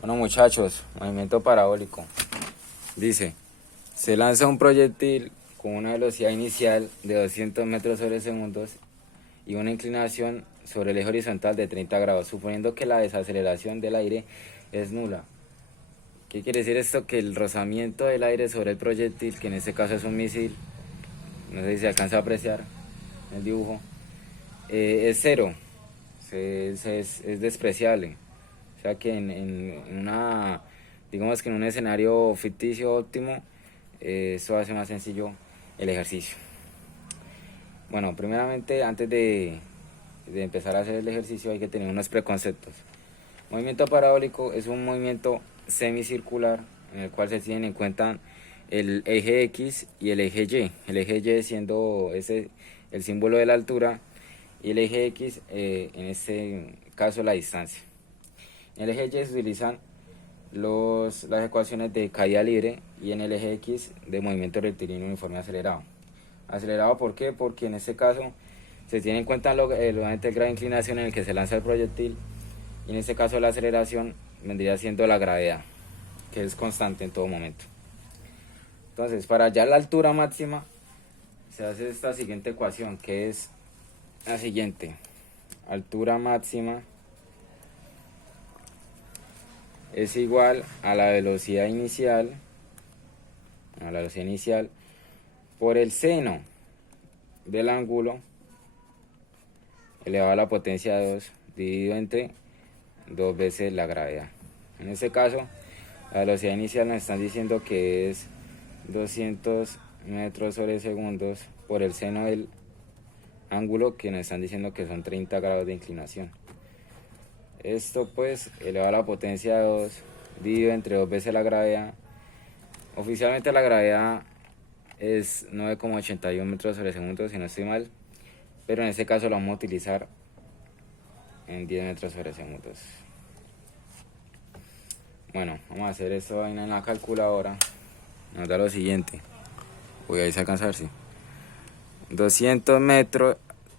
Bueno muchachos, movimiento parabólico. Dice, se lanza un proyectil con una velocidad inicial de 200 metros sobre segundos y una inclinación sobre el eje horizontal de 30 grados, suponiendo que la desaceleración del aire es nula. ¿Qué quiere decir esto? Que el rozamiento del aire sobre el proyectil, que en este caso es un misil, no sé si se alcanza a apreciar en el dibujo, es cero, es despreciable. O sea que digamos que en un escenario ficticio óptimo, eso hace más sencillo el ejercicio. Bueno, primeramente, antes de empezar a hacer el ejercicio hay que tener unos preconceptos. Movimiento parabólico es un movimiento semicircular en el cual se tienen en cuenta el eje X y el eje Y. El eje Y siendo ese el símbolo de la altura y el eje X en este caso la distancia. En el eje Y se utilizan las ecuaciones de caída libre y en el eje X de movimiento rectilíneo uniforme acelerado. ¿Acelerado por qué? Porque en este caso se tiene en cuenta obviamente el grado de inclinación en el que se lanza el proyectil y en este caso la aceleración vendría siendo la gravedad, que es constante en todo momento. Entonces, para hallar la altura máxima se hace esta siguiente ecuación, que es la siguiente: altura máxima es igual a la velocidad inicial por el seno del ángulo elevado a la potencia de 2 dividido entre 2 veces la gravedad. En este caso, la velocidad inicial nos están diciendo que es 200 metros sobre segundos por el seno del ángulo, que nos están diciendo que son 30 grados de inclinación. Esto pues elevado a la potencia de 2 dividido entre 2 veces la gravedad. Oficialmente la gravedad es 9,81 metros sobre segundo, si no estoy mal, pero en este caso lo vamos a utilizar en 10 metros sobre segundos. Bueno, vamos a hacer esto en la calculadora. Nos da lo siguiente. Voy a alcanzar, sí. 200 metros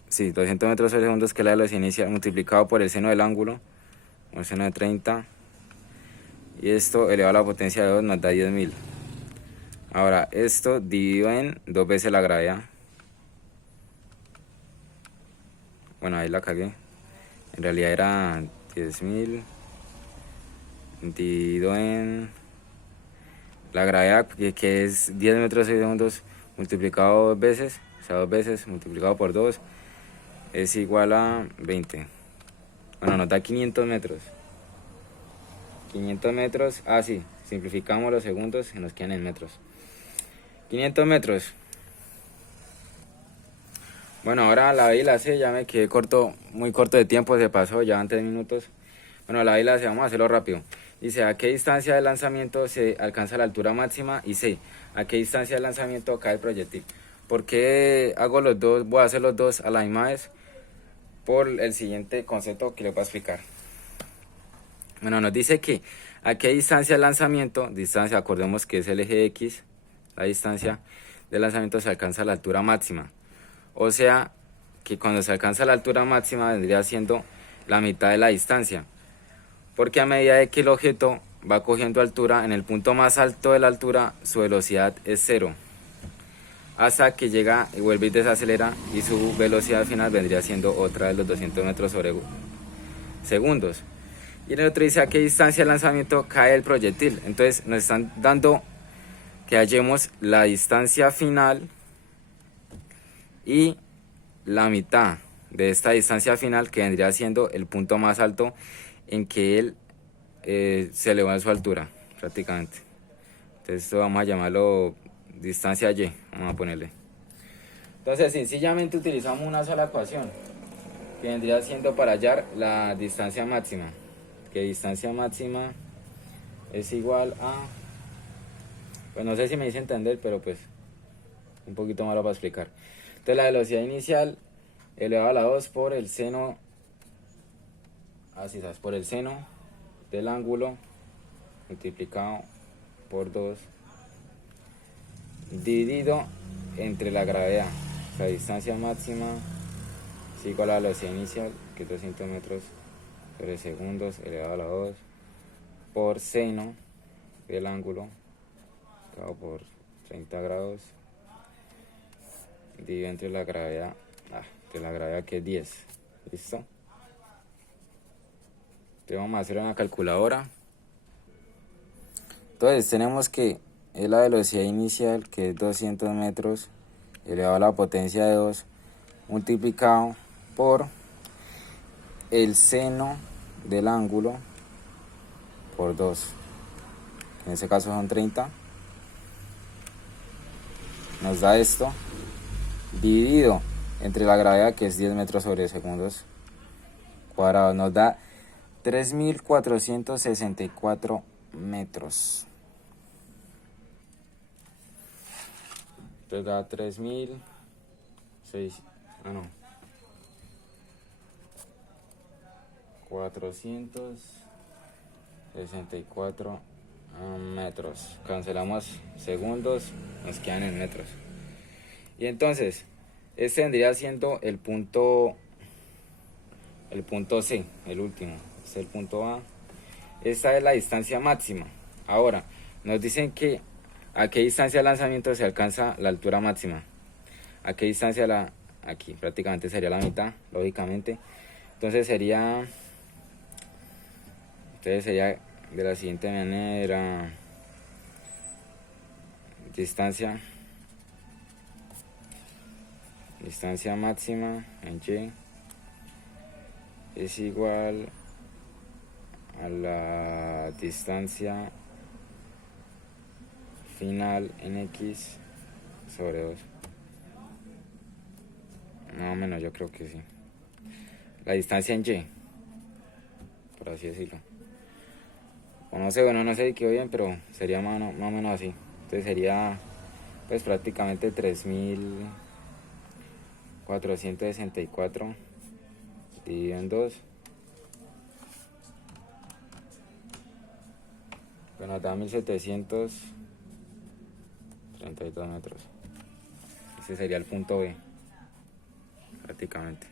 sobre segundos, que es la velocidad inicial, multiplicado por el seno del ángulo, o el seno de 30. Y esto elevado a la potencia de 2 nos da 10.000. Ahora, esto dividido en 2 veces la gravedad. Bueno, ahí la cagué. En realidad era 10.000 dividido en la gravedad, que es 10 metros sobre segundos multiplicado 2 veces, o sea, 2 veces multiplicado por 2 es igual a 20. Bueno, nos da 500 metros. 500 metros, sí, simplificamos los segundos y nos quedan en metros. 500 metros. Bueno, ahora la B y la C ya me quedé muy corto de tiempo, se pasó, ya van 3 minutos. Bueno, la B y la C, vamos a hacerlo rápido. Dice, ¿a qué distancia de lanzamiento se alcanza la altura máxima? Y C, ¿a qué distancia de lanzamiento cae el proyectil? ¿Por qué hago los dos? Voy a hacer los dos a la misma vez por el siguiente concepto que les voy a explicar. Bueno, nos dice que a qué distancia de lanzamiento, acordemos que es el eje X, la distancia de lanzamiento se alcanza la altura máxima. O sea, que cuando se alcanza la altura máxima vendría siendo la mitad de la distancia. Porque a medida de que el objeto va cogiendo altura, en el punto más alto de la altura, su velocidad es 0. Hasta que llega y vuelve y desacelera y su velocidad final vendría siendo otra de los 200 metros sobre segundos. Y en el otro dice a qué distancia de lanzamiento cae el proyectil. Entonces nos están dando que hallemos la distancia final y la mitad de esta distancia final, que vendría siendo el punto más alto en que él se elevó a su altura, prácticamente. Entonces esto vamos a llamarlo distancia Y, vamos a ponerle. Entonces sencillamente utilizamos una sola ecuación, que vendría siendo para hallar la distancia máxima, que distancia máxima es igual a, pues no sé si me hice entender, pero pues un poquito malo para explicar. Entonces la velocidad inicial elevado a la 2 por el seno, por el seno del ángulo multiplicado por 2 dividido entre la gravedad. La distancia máxima es igual a la velocidad inicial, que es 200 metros sobre segundos elevado a la 2 por seno del ángulo, acá por 30 grados, dividido entre la gravedad, que es 10. ¿Listo? Entonces vamos a hacer una calculadora. Entonces tenemos que es la velocidad inicial, que es 200 metros, elevado a la potencia de 2, multiplicado por el seno del ángulo por 2. En este caso son 30. Nos da esto, dividido entre la gravedad, que es 10 metros sobre segundos cuadrados. Nos da 3.464 metros. Entonces da 464 metros. Cancelamos segundos, nos quedan en metros. Y entonces, este vendría siendo el punto C, el último. Este es el punto A. Esta es la distancia máxima. Ahora, nos dicen que a qué distancia de lanzamiento se alcanza la altura máxima. A qué distancia aquí prácticamente sería la mitad, lógicamente. Entonces sería de la siguiente manera: distancia máxima en Y es igual a la distancia final en X sobre 2. Más o menos, yo creo que sí. La distancia en Y, por así decirlo. O no sé, no sé si quedó bien, pero sería más o menos así. Entonces sería pues prácticamente 3.464 dividido en 2. Bueno, nos da 1.732 metros. Ese sería el punto B, prácticamente.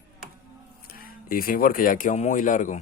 Y fin, porque ya quedó muy largo.